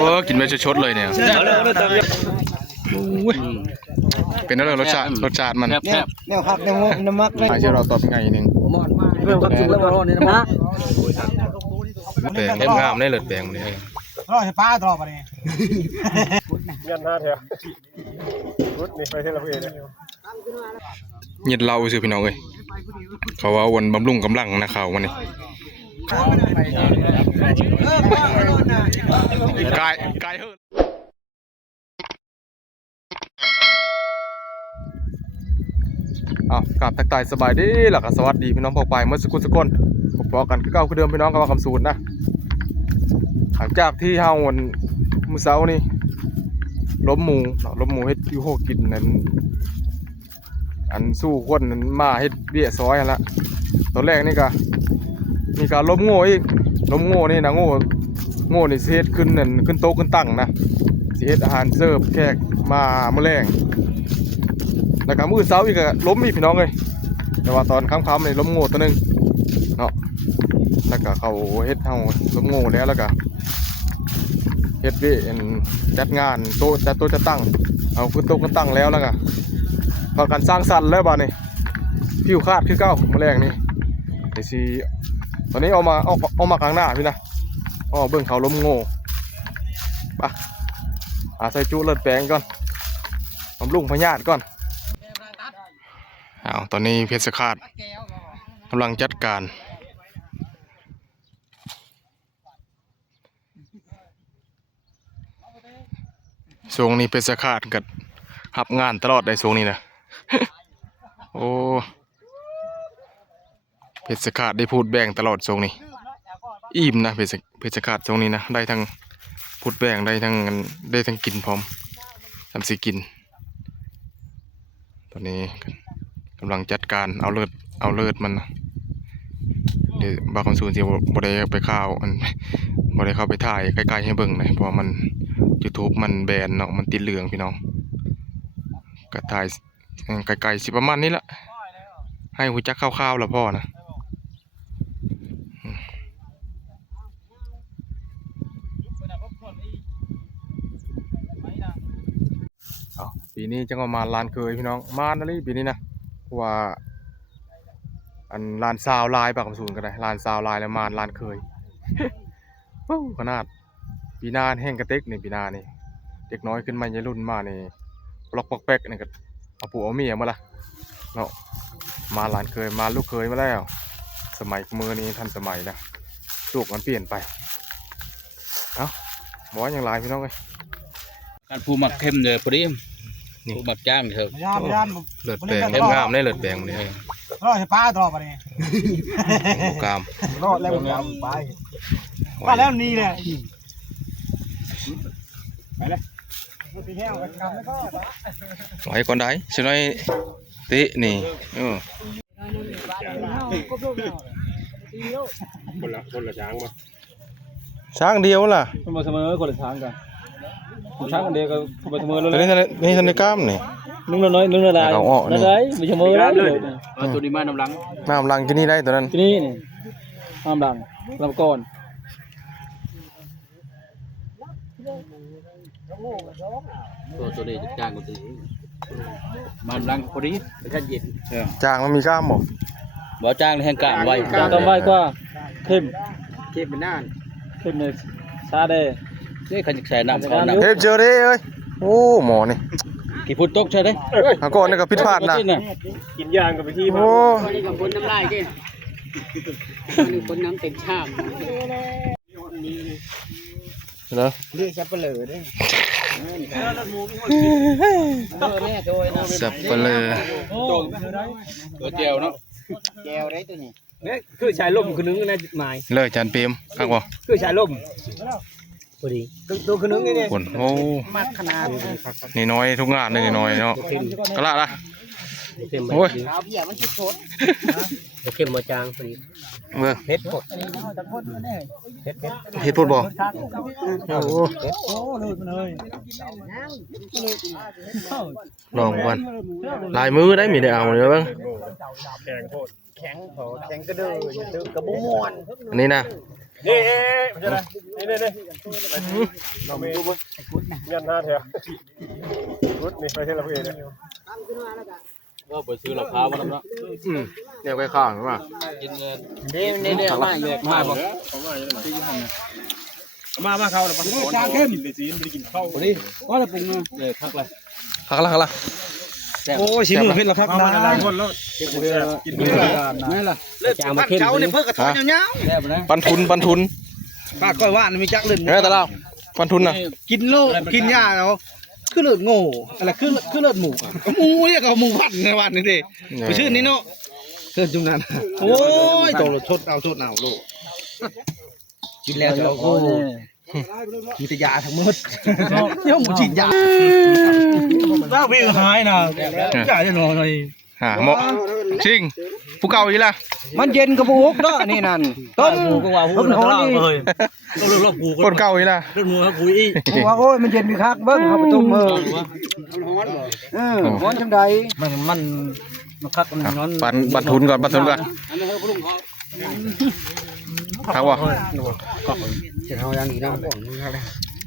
โอ้กินไปชดๆเลยเนี่ยเป็นอะไรรสชาติมันแซ่บแนวครับแนวน้ำมักเลยเดี๋ยวเราตอบไงนึงเพิ่มครับแล้วร้อนนี่นะแปลงเอ็มงามได้เลยแปลงเลยรอดป้าตลอดไปเลยเงิน5เถอะรุดนี่ไปเท่าไหร่เนี่ยเย็ดเราสิพี่น้องเอ้ยเขาว่าวันบำรุงกำลังนะข่าวมันนี่กายเฮิร์กราบทักทายสบายดีหลักสวัสดีพี่น้องพอไปเมื่อสักครู่ผมบอกกันคือเก่าคือเดิมพี่น้องกับคำสูตรนะหลังจากที่เฮาวันมื้อเช้านี่ล้มหมูเฮ็ดยูโฮกินนั้นอันสู้คนนั้นมาเฮ็ดเบี้ยซอยละตอนแรกนี่ก็มีการล้มโง่อีกล้มโง่นี่นะโง่นี่สิเฮ็ดขึ้นนั่นขึ้นโต๊ะขึ้นตั้งนะสิเฮ็ดอาหารเสิร์ฟแขกมามื้อแรงแล้วก็มื้อเช้าอีกก็ล้มอีกพี่น้องเอ้ยแต่ว่าตอนค่ำๆนี่ล้มโง่ตัวนึงเนาะแล้วก็เขาเฮ็ดเฮาล้มโง่แล้วก็เฮ็ดเบี้ยจัดงานโต๊ะจะตั้งเอาขึ้นโต๊ะขึ้นตั้งแล้วก็พอกันสร้างสรรค์แล้วบ้านี่ผิวคาดคือเก้ามาแรงนี่เดี๋ยวสิตอนนี้เอามาข้างหน้าพี่นะเบื้องเขาล้มโง่ปะใส่จุเลือดแปลงก่อนบำรุงพยาธิก่อนตอนนี้เพชรคาดกำลังจัดการช่วงนี้เพชรคาดกับหับงานตลอดในช่วงนี้นะโอ้เพชรขาดได้พูดแบ่งตลอดทรงนี้อิ่มนะเพชรขาดทรงนี้นะได้ทั้งพูดแบ่งได้ทั้งกินพร้อมทำสิกินตอนนี้กำลังจัดการเอาเลือดมันนะเดี๋ยวบางคนสูญเสียบ่ได้ไปข่าวบ่ได้เข้าไปถ่ายใกล้ๆให้เบิ่งเลยเพราะมัน YouTube มันแบนเนาะมันติดเหลืองพี่น้องก็ถ่ายไกลๆสิประมาณนี้ละให้หูจักคร่าวๆแล้วพ่อนะปีนี้จังมาลานเคยพี่น้องมานั่นเลยปีนี้นะว่าอันลานซาวลายปากคำสูนก็ได้ลานซาวลายแล้วมาลานเคยขนาดปีหน้าแห้งกระเต็กนี่ปีหน้านี่เด็กน้อยขึ้นมาในรุ่นมานี่ปลอกปอกแป๊กนี่ก็เอาผัวเอาเมียมาละเนาะมาหลานเคยมาลูกเคยมาแล้วสมัยมือนี้ทันสมัยนะลูกมันเปลี่ยนไปหมออย่างไรพี่น้องเอ้ยการผูหมักเข้มเลยพอดีผูหมักจ้างเถอะเลือดแปลงเอ็มงามได้เลือดแปลงเลยรอดป้าตลอดไปเลยกามรอดแล้วป้าแล้วนี่แหละไปเลยไหวก่อนได้ช่วยตินี่คนละช้างมาช้างเดียวล่ะมันมาเสมอคนละช้างกันช้างกันเดียวก็มาเสมอแล้วนี่ทันได้กล้ามนี่นึ่งน้อยนึ่งอะไรนั่นเลยไม่เสมอแล้วเลยตัวนี้มาน้ำลังที่นี่ได้ตัวนั้นที่นี่น้ำลังลำก้อนตัวนี้จ้างกูตีมาน้ำลังพอดีไม่ใช่เย็นจางมันมีกล้ามหมดบ่จ้างในแห่งกลางไว้กลางไว้ก็เข้มเป็นน่านเข้มเลยซาเด้นี่ขันจะใส่น้ำเขาน้ำเจอได้เอ้ยโอ้หมอนี่กี่พุ่นตกใช่ไหมก่อนนี่ก็พิษพลาดนะกินยางกับไปที่โอ้นี่กับคนน้ำลายกินนี่คนน้ำเต็มชามเหรอเรียกสับเปลือได้สับเปลือตัวเจียวเนาะแก้วได้ตัวนี้เนี่ยคือชายล่มคือนึงในหมายเลยจานเปียมครับบ่คือชายล่มพอดีตัวคือนึงนี่คนโอ้มัดขนาดนี่น้อยทุกงานนี่น้อยเนาะก็ละโอ้ยเอาเบี้ยมันสดเข้มมาจางพอดีเมื่อเผ็ดหมดเฮ็ดพูดบ่โอ้ลองกันลายมือได้มีได้เอาเลยบ้างแข็งโคตรแข็งกระเดือกระบุมวนอันนี้นะ นี่มันจะอะไรนี่เราไม่เงิน5แถวพุทธนี่ไปที่เราเองนะ ก็ไปซื้อราคามาแล้วเนาะ เดี๋ยวไปข้างมา กินเงิน นี่มาเยอะมากบ่มาเข้าแล้วปะจานเข้มไปซีนไปกินข้าวนี่ว่าจะปรุงเลยคักเลย ข้างละ โอ้ยชิมือเพิ่นละครับนะหลายคนแล้วกินมื้อนั่นล่ะเลิกจางเช้านี่เพิ่นกระทอนยาวๆแซ่บนะ ปันทุน ป้าก้อยว่านมีจักเล่น เฮ้ยแต่เราปันทุนน่ะ กินโลกินยาแล้วคือเลือดโง่อะไรคือเลือดหมูเนี่ยก็หมูพันในวันนี้ดิไปชื่อนี้เนาะเกินจุงนั้นโอ้ยโตรถชดเอาโลกินแล้วจะโอ้มีแต่ยาทั้งหมดย่อมหมูฉีดยาเล่าพี่ก็หายนะจ่ายจะนอนเลย หมอชิงผู้เก่าอีล่ะ มันเย็นกับบุกเนาะนี่นั่นต้นกูว่าหูตลอดเลยต้องเลือกกู คนเก่าอีล่ะ เลือกงูครับกูอีกูว่าโอ้ยมันเย็นมีคักเบิ้งครับประตูมือร้อนจังใดมันคักมันร้อน ปันทุนก่อนครับว่า จะเอาอย่างนี้นะ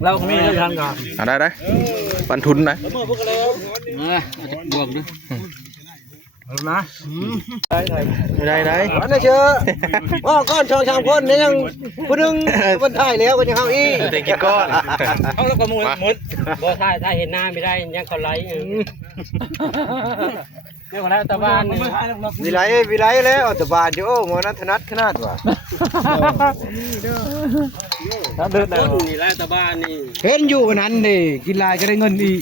เราก็ไม่ได้ทำกัน ได้ปันทุนนะ บวกด้วย นะได้ อันนี้เชื่อ ว่าก้อนชามคนนี่ยังผู้นึงคนไทยแล้วก็ยังเอาอี แต่กินก้อน เขาแล้วก็มุด บ่ถ้าเห็นหน้าไม่ได้ยังเขาไล่เดี๋ยวแล้วตะบ้านนี่ วิไลแล้วแต่บาดอยู่โอ้หมอนัทนัดขนาดว่ะ เดินนี่แล้วตะบ้านนี่ เห็นอยู่วันนั้นดิกินลายก็ได้เงินอีก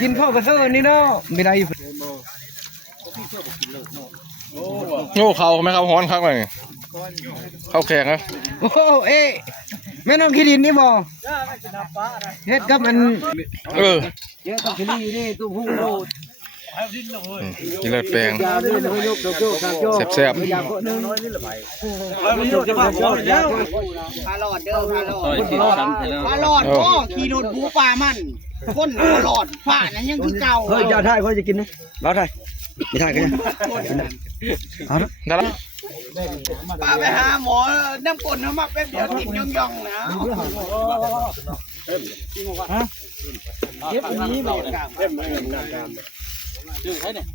กินข้าวกระเซ้อนี่เนาะไม่ได้ โง่เขาไหมครับฮ้อนครับเลยเข้าแข่งนะ โอ้เอ๊ะแม่น้องขี้ดินนี่บ่เฮ็ดกับมัน เออ เยอะกับขี้ดินนี่ตู้หู้โลด กินเลือดแปลง ยาเล่นให้ยกโจก แซ่บ ยาโคนึง มันอยู่จะมาบ่แล้วพาหลอดเด้อพาหลอดพาหลอดพ่อขี่รถบูป่ามันคนหลอดผ่านนั้นยังคือเก่า เฮ้ยยาไทยเขาจะกินนะเราไทยไม่ไทยกันเอาละ ได้แล้ว ป้าไปหาหมอน้ำกลนมาแป๊บเดียวติดย่องๆนะเก็บอันนี้แบบชื่อใครเนี่ย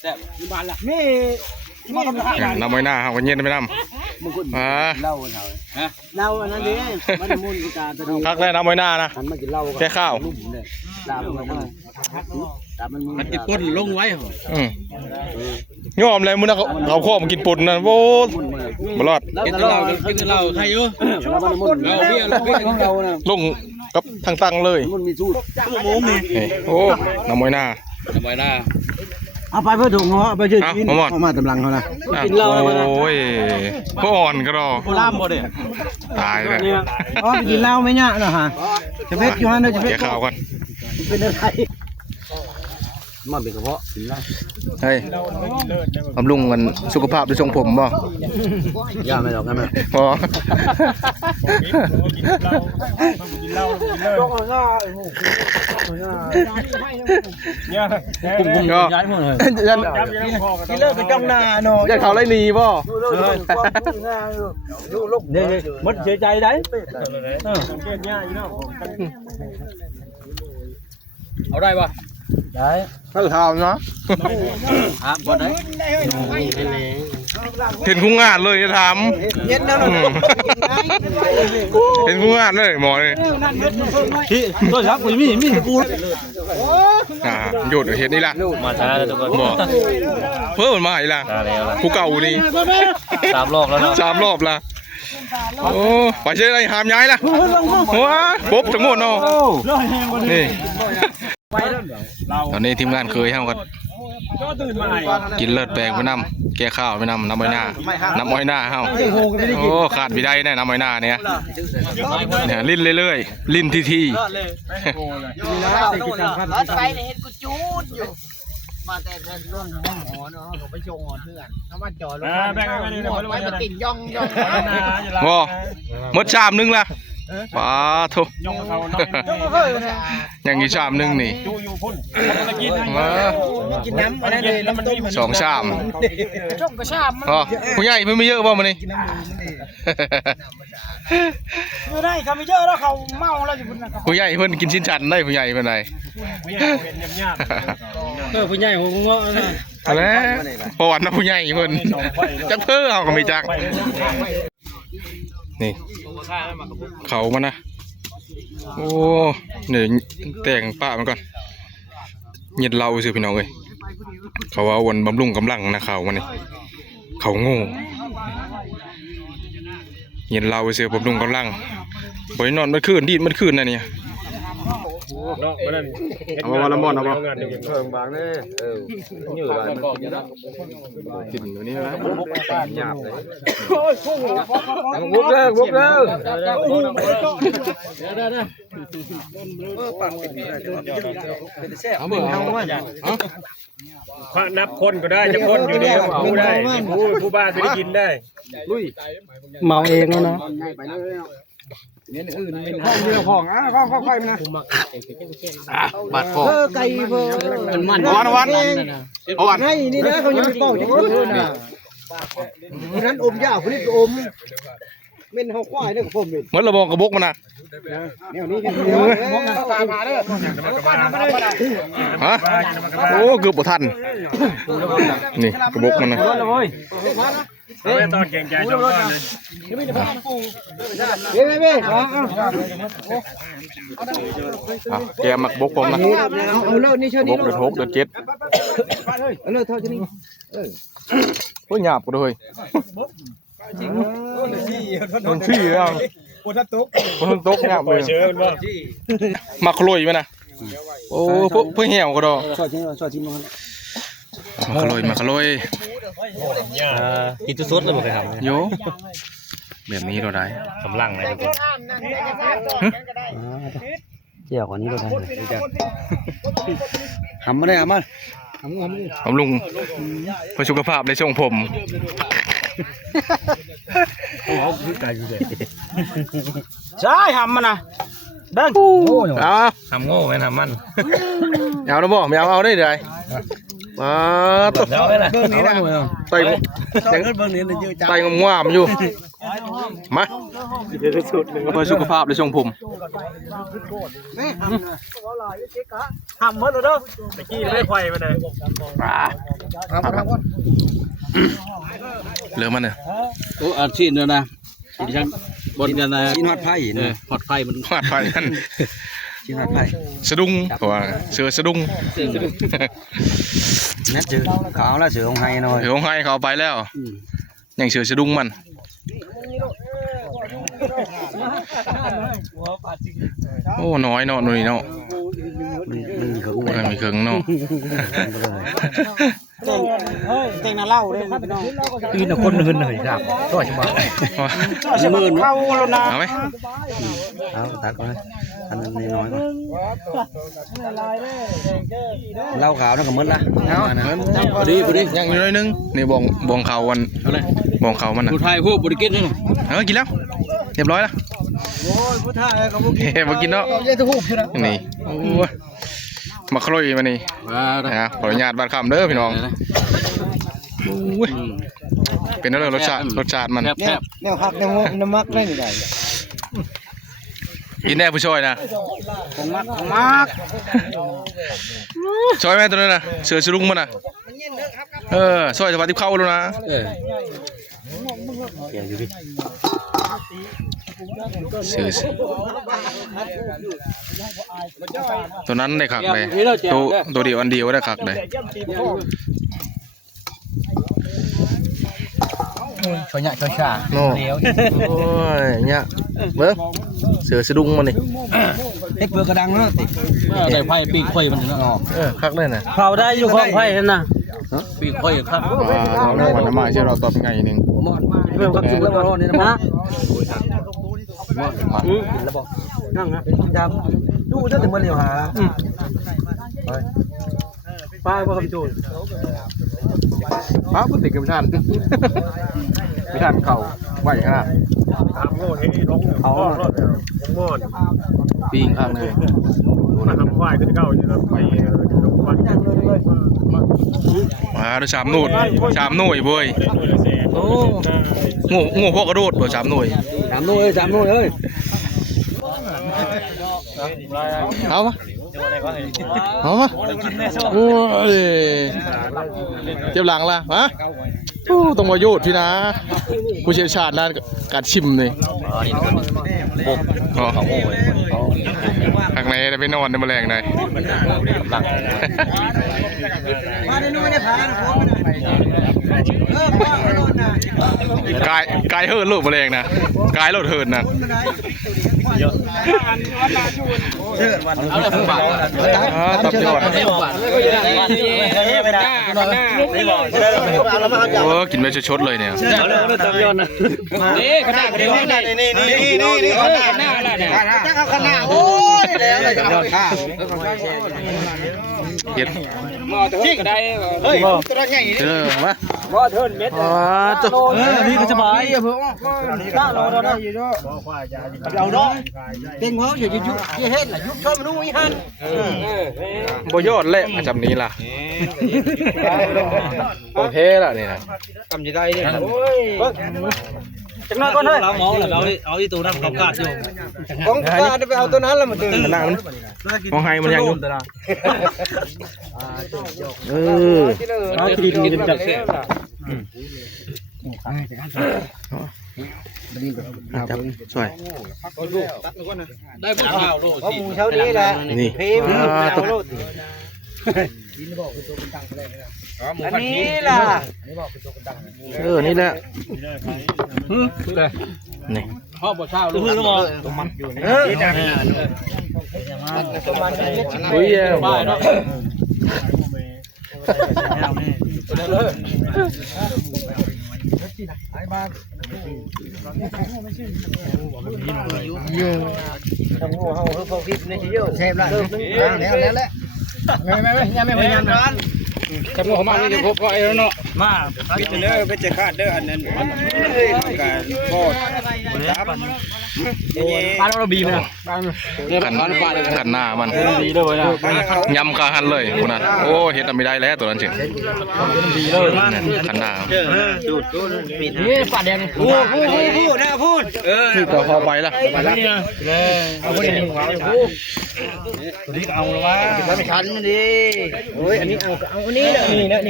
แซ่บบ้านล่ะนี่ น้ำไว้หน้าครับวันเย็นไม่น้ำมา เหล้าเหล้าอันนั้นดิมันมุนกุตาตะดู พักได้น้ำไว้หน้านะ หันมากินเหล้า แค่ข้าว มันติดก้นลงไว้เหรอย อมเลยมึงนะเขาข้อมันกินปุ่นนะโว้บลอด กินเหล้าใครอยู่เราเบี้ยของเรานะ ลงกับทางตังเลย มันมีสูตร โอ้น้ำไว้หน้า ทำไมล่ะ เอาไปเพื่อถุงเหรอไปชื่อกินเอามาตำลังเขานะ โอ้ยพ่ออ่อนก็รอ โคล่ามบ่เด้ ตายเลย อ๋อกินเหล้าไม่ยากนะฮะจะเพชรอยู่ฮะจะเพช เกี่ย ร ข่าวก่อน เป็นอะไรมันเป็นกระเพาะกินเหล้า เฮ้ยบำรุงกันสุขภาพด้วยทรงผมบ่ ย่าไม่หรอกนะแม่ พอ เนี่ย ก็ยัน กินเลิกไปจ้องหน้าเนาะ ยันเขาไล่หนีบ่ เนี่ยมันเสียใจได้ เอาได้ปะ ได้ ถ้าถามนะ บ่ได้ เห็นคุ้งงานเลยจะถาม เย็นแล้วเนาะ เห็นคุ้งงานเลยหมอเลย ที่ตัวชักกูมีกู หยุดเห็นนี่ล่ะ มาช้าแล้วทุกคน บ่เพิ่มมาอีกล่ะผู้เก่านี่ 3 รอบแล้วเนาะ 3 รอบละโอ้ไปเชื่ออะไรหามย้ายล่ะว้าปุ๊บทั้งหมดเนาะนี่ตอนนี้ทีมงานเคยให้กันกินเลือดแปลงไปน้ำแก้ข้าวไปน้ำอ้อยหน้าเฮาโอ้ขาดวิได้แน่น้ำอ้อยหน้าเนี่ยลิ้นเรื่อยๆลิ้นที่ รถไฟเนี่ยเห็นกูจูดอยู่มาแต่ร่นห้องหอเนาะผมไปชงหอเถื่อนถ้ามาจอดรถไฟมาติดย่อง บ่หมดชามนึงละ ปลาทุ ยกเขาเนาะ อย่างอีกชามหนึงนี่ อยู่พุ่นตะกี้ มา กินน้ำอะไรเลยน้ำต้ม 2 ชาม ช่องกระชามมัน อ๋อผู้ใหญ่ไม่เยอะบ่มื้อนี้ ไม่ได้เขาไม่เยอะแล้วเขาเมาแล้วอยู่บนนั้น ผู้ใหญ่เพิ่นกินชิ้นชันได้ผู้ใหญ่เพิ่นได้ ผู้ใหญ่เป็นยาม ผู้ใหญ่ผมก็ เอาแล้วประวัตินะผู้ใหญ่เพิ่นจักเพ้อเฮาก็ไม่จักนี่เขามันนะโอ้นี่แต่งป้ามันก่อนเย็ดเหล้าซื่อพี่น้องเอ้ยเขาว่าวันบำรุงกำลังนะเขามันนี่เขาโง่เย็ดเหล้าซื่อบำรุงกำลังบ่ได้นอนเมื่อคืนดีดเมื่อคืนน่ะเนี่ย เนาะวันนั้น เอามาวันละหม้อเอาบ่ งานเพิ่มบางแน่ยืดอะไรมันกินนะ กินอยู่นี่นะ หยาบเลย บุกเด้อบุกเด้อ เอาเบิ่งเอาว่า พระนับคนก็ได้จะคนอยู่นี่ผู้ได้ผู้บ้านจะได้กินได้ เมาเองแล้วนะ บาดคอ ไก่เบอร์ วันวันวัน ให้นี่นะเขายังไม่เป่าจะพูดนะนั้นอมยาคนนี้ก็อมเม่นเขาควายเนี่ยกับผมเลย เหมือนระบองกระบกมันนะ เนี่ยนี่กันเดียวมองตามาเด้อ ฮะโอ้เกือบบ่ทันนี่กระบกมันนะ ไม่ต้องเก่งใจชาวบ้านเลย เว้ยแกมักบกผมนะ เอาเลิศนี่เชิญ บ นี่ กเดือด6เดือด7 เอาเลิศเท่าจะนี่ โอ้ยหยาบกูเลยมันชี้แล้วคนตกหยาบเลย เชิญว่า มักขลุ่ยไหมนะโอ้เพื่อเหี่ยวก็ดอก ชอบชิ้นมัน มักขลุ่ย กินจุดสดเลยบอกใครทำ โยแบบนี้เราได้ กำลังเลย เกี่ยวกว่านี้เราได้ทำมาได้ทำมา ผมลุงเพื่อสุขภาพในช่วงผม ใช่ทำมันนะเบิ้ง เอา ทำโง่ไหมทำมัน เอาแล้วบ่ไม่เอาได้เลยมาตบ เดี๋ยวได้แหละ เบิ้งนี้นะ ไต่ยัง เบิ้งนี้เลยเยอะจัง ไต่งามๆอยู่มาเพื่อสุขภาพในช่วงผม ทำหมดเลยเด้อ ตะกี้ไม่ไฟมาเลย เหลือมันเนี่ย โอ้อาชีพเนี่ยนะดิฉันบนกันนะ ชิ้นหัดไผ่ พอดไฟมัน พลาดไปนั่น ชิ้นหัดไผ่ สะดุ้งเพราะว่าเสือสะดุ้ง นั่นเจอขาวแล้วเสือของไห้หน่อย เดี๋ยวให้เขาไปแล้วยังเสือสะดุ้งมันโอ้น้อยเนาะหนุ่ยเนาะ มันเขา มีเครื่องเนาะ เต็งน่าเล่าเลยพี่น้อง อีน่ะคนหืนหน่อยครับก็ใช่บ่ มือเข้าแล้วนะ เอาไหม เอาตักไว้อันนี้น้อยเล่าขาวนั่นก็หมดละ พอดี ยังอยู่หน่อยนึงนี่บองเขาวัน เอาเลย บองเขามันน่ะ ผู้ไทยพวกบริกิตนี่ กินแล้วเรียบร้อยแล้ว โอ้ยผู้ท่าเขา เฮ้มากินเนาะ เยอะทุกข์นะ นี่โอ้ยมาคลอยมานี่ ว้า นะขออนุญาตบ้านคำเด้อพี่น้องโอ้ยเป็นอะไรรสชาติมัน แคบ แนวหักแนวน้ำมักได้นี่ได้ กินแน่ผู้ช่วยนะ ของมัก ช่วยแม่ตัวนั้นนะเสือสลุงมันนะช่วยสวัสดิเข้าแล้วนะ เออ เสือตัวนั้นได้ขักเลยตัวเดียวอันเดียวได้ขักเลย ช่วยหยาช่วยชา โน่โอ้ยเนี่ยเบิ้งเสือสลุงมันนี่ เต็กเบือกระดังเนาะ ได้ไฟปีกไฟมันเนาะ คักเลยนะ เขาได้อยู่ของไผ่นั่นนะ ปีกไฟครับ เราวันน้ำมาเชื่อเราตอบยังไงนึง เรื่องกับจุดแล้วบ่นี่นะแล้วบ่นั่งนะจำดูจนถึงมาเลี้ยวหาป้าบ่คำจูน ป้าพุทธิกับท่านพิธานเข่าไหวขนาด ทำโง่เฮ้ยท้องเขารอดแล้วยังงอน ปีงข้างเลย มาทำควายก็จะเก้าอยู่แล้วไปทุกวัน มาดู3 หน่วย3 หน่วยเว้ยโอ้งูพวกกระโดดบ่3 หน่วย 3 หน่วยเอ้ย เอามาโอ้ยเจ็บหลังล่ะมาโอ้ต้องมาโยดพี่นะผู้เชี่ยวชาญด้านการชิมเลยข้างในไปนอนในแมลงหน่อย มาในนู้นได้พากันพร้อมกันกายเฮิร์นลูกแมลงนะกายโลดเฮิร์นนะตับยอดโอ้กินไปชดๆเลยเนี่ยนี่ขนาดนี้นี่ขนาดหน้าแล้วเนี่ยจะเอาขนาดโอ้ยแล้วจะเอาข้าเฮ็ดที่ก็ได้เฮ้ยตัวใหญ่นี่มาบ่เทินเม็ดพี่ก็สบายอย่าเพิ่งตั้งรอได้อยู่ด้วยเอาเนาะเต็งเขาอย่ายุบที่เฮ็ดน่ะยุบชอบนู้นอีหันบ่ยอดแหละจำนี้ล่ะโอเคล่ะนี่นะกำจะได้เนี่ยโอ้ยจังน้อยก่อนเฮ้ยหมอเอาอีตัวนั้นของกาดอยู่ของกาดไปเอาตัวนั้นแล้วมาตื่นหน้ามันมองให้มันยังอยู่เอากินจับเสียสวยได้ผู้ข่าวโลดเพราะหมูเช้านี้แหละนี่ตัวโลดอันนี้ล่ะนี่แหละนี่พ่อบ่เช้าลูกคือบ่ตัวมันอยู่นี่อุ้ยบ้าเนาะทำหัวเฮาเฮาพอคิดในชีวิตเซฟละแล้วไม่ยังไม่ยันนะจำหัวมานี่พบก็ไอ้เนาะมาพิจารณาไปจะคาดเด้ออันนั้นการโคตรจับปลาเราบีนะขันหน้ามันยำกาหันเลยคนนั้นโอ้เห็ดไม่ได้แล้วตัวนั้นจริงขันหน้านี่ปลาแดงพูดนะพูดคือต่อคอไปละเอาไปนี่ตัวนี้เอาแล้วว่าไม่ทันมันดิโอ้ยอันนี้เอาอันนี้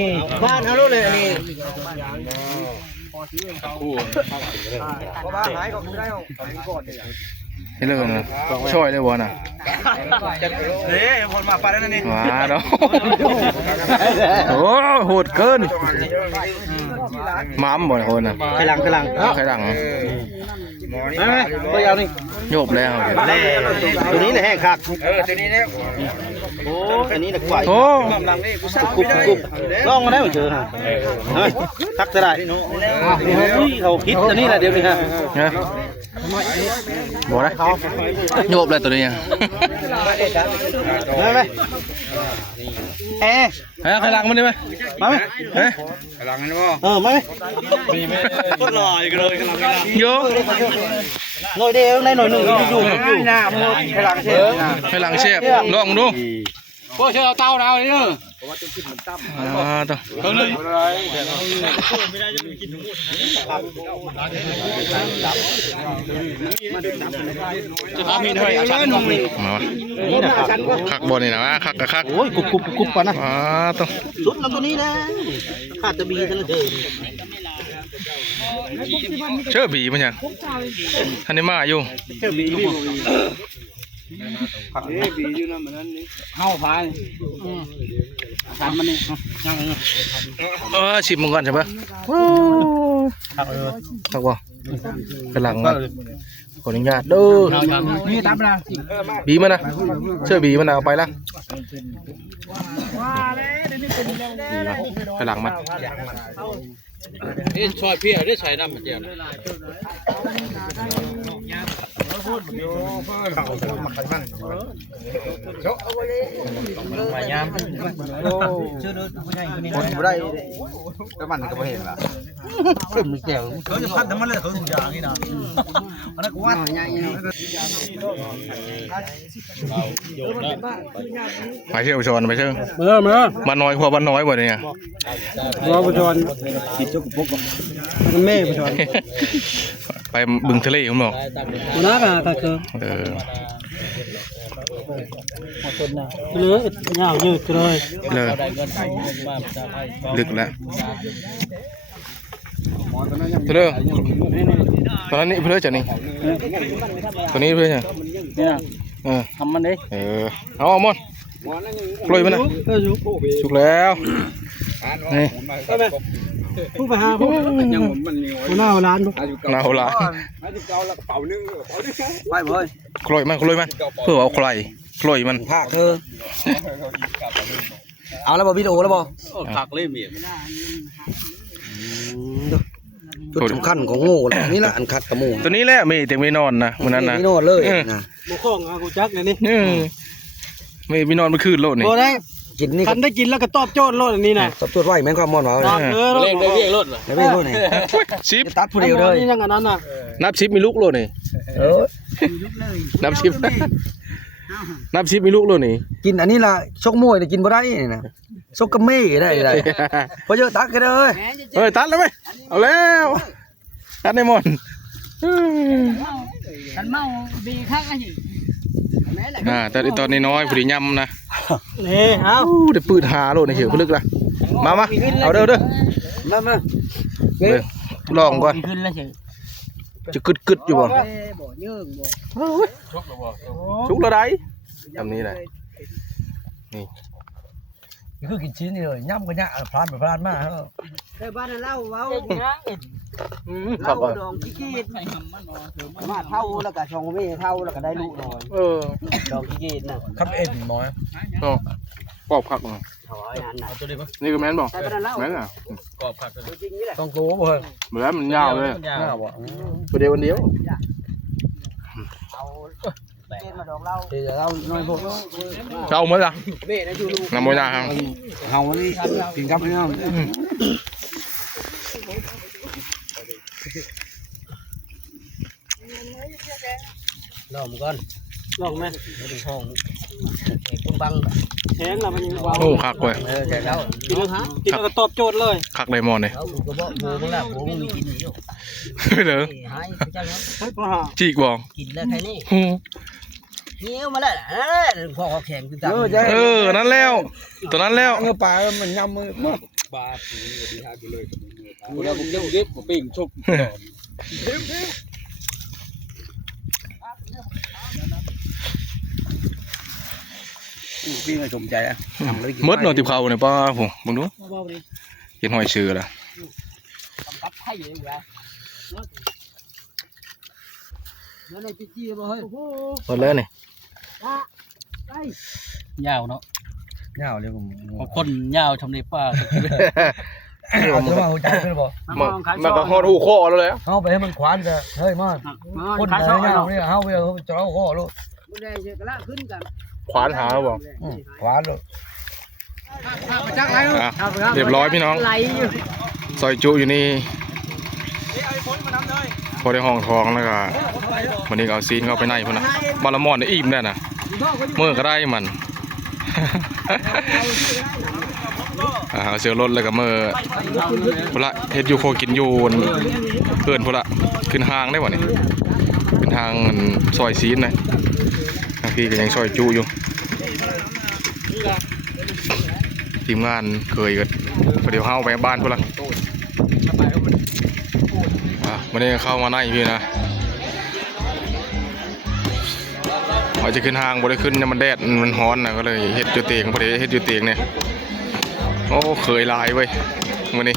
นี่บ้านเอาลูกเลยอันนี้นี่เลยนะช่วยเลยวะน่ะนี่คนมาปาได้นั่นนี่ว้าเนาะโอ้โหดเกินม้ามบ่อยคนน่ะไข่หลังไข่หลังก็ยาวนี่โยบแล้วตัวนี้แหละแห้งคักตัวนี้แล้วโอ้อันนี้น่ะกว่าโอ้กุบลองมาได้บ่เจอฮะทักจะได้เขาคิดตัวนี้แหละเดี๋ยวนี้ฮะบอกนะโยบเลยตัวนี้ไปเอ๊ะใครหลังมันได้ไหมมาไหมหลังนี่บ่มาไหมก็รออีกเลยกำลังโยหน่อยเดียวในหน่อยหนึ่งอยู่หน้ามือให้หลังเชฟลองดูพวกเชื่อเอาเต้าเอานี่เนอะต่อเขาเลยจะทำมีด้วยชั้นนมนี่คักบนนี่นะคักกับคักโอ้ยกุบปะนะต่อสุดลำตัวนี้นะขาดจะบีทั้งเลยเชื่อบีมันยังท่านนี่มาอยู่เชื่อบีบีอยู่นั่นเหมือนนั้นนี่เข้าพายทำมันนี่ชิมมึงก่อนใช่ปะคักบ่กำลังขออนุญาตเด้อนี่ตามนะบีมันนะเชื่อบีมันเอาไปละกำลังมันนี่ซอยเพี้ยได้ใส่น้ำมันเจียว มายามโอ้คนบ่ได้ก็มันก็บ่เห็นล่ะขึ้นมีแก้วเขาจะพัดทำมันเลยเขาถูกอย่างนี่นะอันนั้นก็ว่าใหญ่ ไปเที่ยวชนไปเชิง มา บ้านน้อยกว่าบ้านน้อยบ่เนี่ย เราไปชนติดจุกปุ๊กมันแม่ไปชน ไปบึงทะเลคุณบอก มันน่าก็คือ เออ เหลือเงายืดเลย เลยดึกแล้วเพื่อตอนนั้นนี่เพื่อจะนี่ตัวนี้เพื่อจะ เนี่ยทำมันดิ เอาหมดกล้วยมันนะสุกแล้วนี่ ผู้ไปหาผู้ยังมันหน้าร้านผู้ หนาวหลาย ไปเว้ย กล้วยมันเพื่อเอากล้วยมัน ภาคเธอเอาแล้วบ่วิดีโอแล้วบ่ ผักเลยเมีย จุดสำคัญของโง่นี่ละอันคัดกระมู ตัวนี้แหละมีแต่ไม่นอนนะวันนั้นนะ ไม่นอนเลยนะ บุกข้องอากูจักเลยนี่ ไม่นอนไม่คืนโลดนี่ โอ้ได้ กินนี่ คันได้กินแล้วก็ตอบโจทย์รถอันนี้นะ ตบตัวไหวแม่นความมอนว่า เล่นได้เรียกรถเหรอ แล้วไม่รู้นี่ ชิป ตัดผู้เดียวเลย นี่ยังอันนั้นน่ะ นับชิปมีลูกโลดนี่ นับชิปมีลูกโลดนี่ กินอันนี้ล่ะชกมวยกินบ่ได้นี่นะชกกระเม่ได้พอเยอะตักกันเลย เฮ้ยตัดแล้วไหมเอาแล้วตัดในมอน ฉันเมาดีข้างกันอยู่ แต่ตอนนี้น้อยพอดีย่ำนะ นี่เอา ได้ปืดหาโลดในเหี่ยวพลึกละมาเอาเด้อ มา ลองก่อน ขึ้นแล้วเฉย จะกึดอยู่บ่ บ่เยื่องบ่ ชุกแล้วได้ทำนี้เลย คือกินชิ้นนี่เลยย่ำก็ย่าพลานไปพลานมา แต่บ้านเล่าเว้า ครับ เล่าดองขี้เกียจมาเท่าแล้วก็ชงไม่เท่าแล้วก็ได้ลูกหน่อยดองขี้เกียจน่ะ ครับเอ็นหมอ ปอบครับ ถอยอันไหน ตัวนี้ปะ นี่ก็แม่นบอก แต่บ้านเล่า แม่นอ่ะ กรอบผัก จริงนี่แหละ ต้องโตบ่เฮ้ย เหมือนมันยาวเลย หน้าบ่ ตัวเดียววันเดียว เอาเกณฑ์มาดองเล่า เดี๋ยวเราน้อยพวก เอาเมื่อไหร่ เบ้นะอยู่ลูก น้ำมวยนาครับ เฮานี่กินครับพี่น้องลองก่อน ลองไหม เป็นห้องคุณบัง แข็งแล้วมันยังวาง โอ้คักเว้ย แกเขา กินแล้วก็ตอบโจทย์เลย คักไดมอนด์เลย เขาก็บอกโบมึงละโบมึงมีกินอยู่ เหรอ หายเจ้าแล้ว เฮ้ยพ่อหา จีกบอก กินแล้วใครนี่ โอ้ เงี้ยวมาแล้วพ่อเขาแข็งคือจัง นั่นแล้วตัวนั้นแล้ว เงือปลามันยำมือ ปลาปีดีฮะกินเลยแล้วผมยังเก็บผมปิ้งชุบ พี่ไม่สมใจอ่ะ มดหน่อยติบเขาเนี่ยป้าผมมึงดูกินหอยเชือละ ปัดไทยอยู่ว่ะแล้วในจี้บ่เฮ้ย หมดแล้วนี่ ยาวเนาะ เงาเลยผม คนยาวชมในป่า เอาจะมาหัวใจขึ้นบ่ มันก็หอดหูคอแล้วเลย เอาไปให้มันขวานจะเฮ้ยมันคนไหนเงาเนี่ยเอาไปเอาจะเอาข้อลูก บ่ได้เสกละขึ้นกัน ขวานหาบอก ขวานลูก เรียบร้อยพี่น้อง ไหลอยู่ ซอยจุอยู่นี่พอได้ห้องทองแล้วก็วันนี้ก็เอาซีนเข้าไปในพุ่นนะบาลามอนได้อิ่มได้นะเมื่อก็ได้มัน เอาเสือรถแล้วก็เมื่อพุ่นละเฮ็ดอยู่โคกินอยู่เพื่อนพุ่นละขึ้นห้างได้บ่นี่ขึ้นห้างซอยซีนนะบางทีก็ยังซอยจุอยู่ทีมงานเคยก็เดี๋ยวเข้าไปบ้านพุ่นละวันนี้เข้ามาในพี่นะอาจจะขึ้นห้างบ่ได้ขึ้นเนี่ยมันแดดมันร้อนนะก็เลยเฮ็ดอยู่เตียงพอดีเฮ็ดอยู่เตียงเนี่ยโอ้เคยลายเว้ยมื้อนี้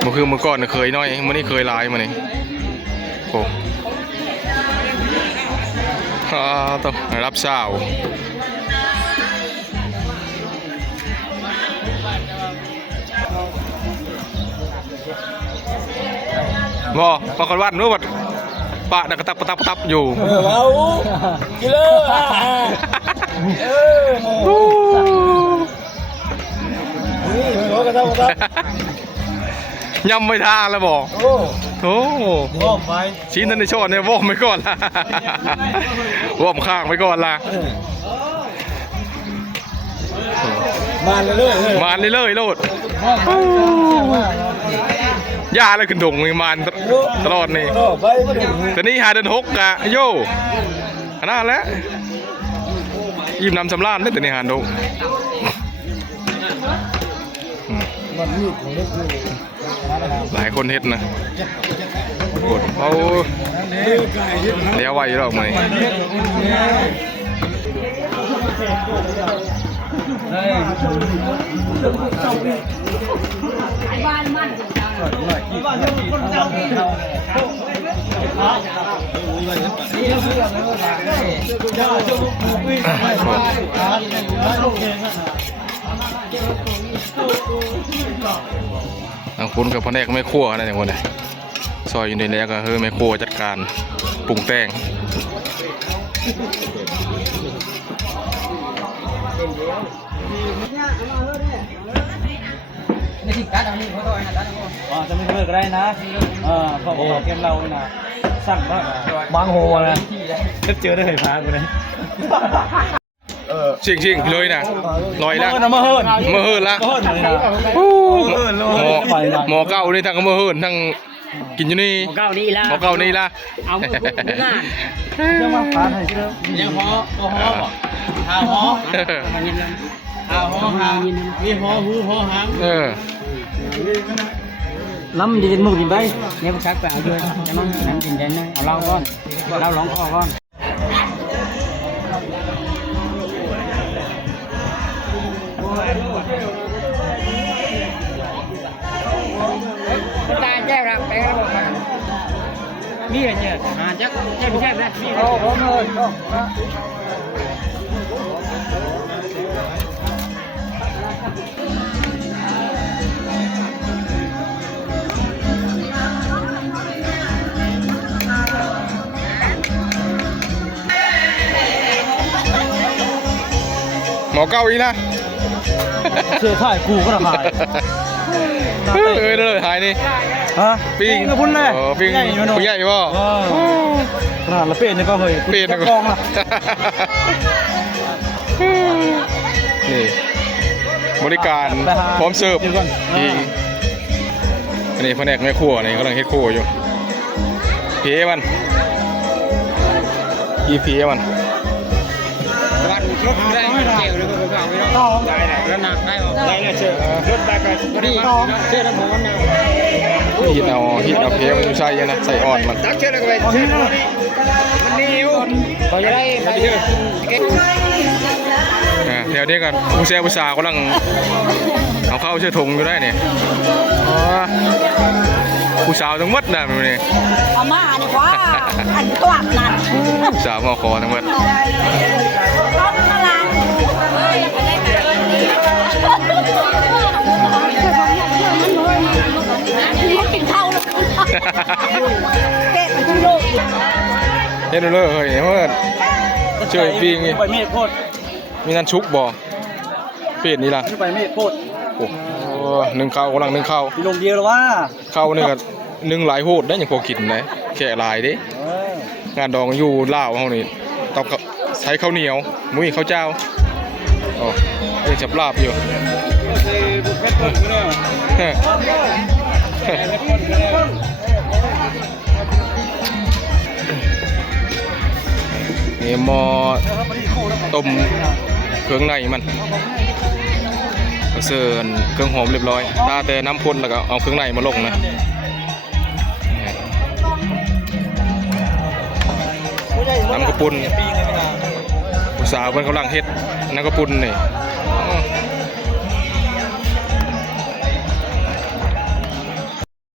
เมื่อก่อนเคยน้อยมื้อนี้เคยลายมื้อนี้โอ้ต้องรับสาวบ่พอคนวัดนู้นบัด ปะดักกระตับอยู่ ว้าวกิเลอร์นี่หัวกระตับยำไม่ท่าแล้วบอกโอ้ วอมไป ชิ้นนั้นในช้อนเนี่ยวอมไปก่อนละวอมข้างไปก่อนละ มาเลย มานเรื่อยๆโลดย่าเลยขึ้นดงมานตลอดนี่ ไปมาดู แต่นี่หาเดิน6กะโย่ขนาดแล้วยิ้มนำสำราญเลยแต่นี่หาดง มันมีของเล็กอยู่ หลายคนเฮ็ดนะกดเอาเลี้ยวไว้หรอกไหม บ้านมันจังจัง ทางคุณกับพ่อแนกไม่คั่วนะอย่างคนไหนซอยอยู่ในแล้วก็เฮ้ยไม่คั่วจัดการปรุงแต่ง จะไม่เลิกได้นะพอเกมเรานะสั่งว่าบางโหนะเจอได้ไฟฟ้ากูเลย ชิงเลยนะลอยแล้ว มาเฮิร์น มาเฮิร์นละ เฮิร์นเลยนะ หมอเก่านี่ทั้งมาเฮิร์นทั้งกินอยู่นี่ เก้านี่ละ หมอเก่านี่ละ เอามืองาน เชื่อมาฟ้าให้เชื่อ ยังหอบอกหาหอมายินเลยหาหอหามีหอหูหอหาง lắm đi đến mục đi bay nếu chắc phải chơi cho nó ném tiền đến ở lao con lao lóng kho con ta chơi ra bé cái bộ này mi là nhỉ chắc chơi bị chơi đấyหมอเก่าอีนะ เชื่อถ่ายกูก็ถ่าย เลยหายนี่ ฮะ ปิ้ง กระพุ้นเลย ปิ้งใหญ่ป่ะ ขนาดละเป็ดนี่ก็เฮ้ย เปลี่ยน กองละ นี่บริการพร้อมเสิร์ฟจริงอันนี้แผนกแม่ครัวนี่กำลังเฮ็ดครัวอยู่เพี้ยมันอีเพี้ยมัน วันรถได้เจียวเลยก็เอาไปได้แล้วหนักได้หรอได้เลยเชื่อรถได้กันนี่เชื่อน้ำมันเนี่ย หินเอาเพี้ยมันใส่นะใส่อ่อนมัน ตักเชื่อเลยก็ไปเชื่อมันนิ่วพอจะได้ไปเชื่อ แถวนี้กันผู้แซ่ผู้สาวกำลังเอาเข้าเชื่อถุงอยู่ได้เนี่ยผู้สาวทั้งหมดนะมันนี่ เอามาดีกว่าอันตัวนั่น ผู้สาวมาขอทั้งหมด ต้นกระลังเขากินข้าวแล้วเก็บมันลูก เฮ็ดเลยเฮ้ยเมื่อเจอปีงี้ ไปเมฆโคตร มีนั่นชุกบ่เป็ดนี่ล่ะ ไปเมฆโคตร โอ้หนึ่งข้าวกำลังหนึ่งข้าว มีลงเดียวแล้วว่า ข้าวนี่ก็หนึ่งหลายโหดได้อย่างพอกินนะแค่หลายเด้งานดองอยู่ลาวเฮานี่ต้องใช้ข้าวเหนียวมุ้ยข้าวเจ้าอ๋อยังจับลาบอยู่นี่หม้อต้มเครื่องในมันเสิร์ฟเครื่องหอมเรียบร้อยตาแต่น้ำพ่นแล้วก็เอาเครื่องในมาลงนะน้ำกระปุนผู้สาวเพิ่นกำลังเฮ็ดน้ำกระปุนนี่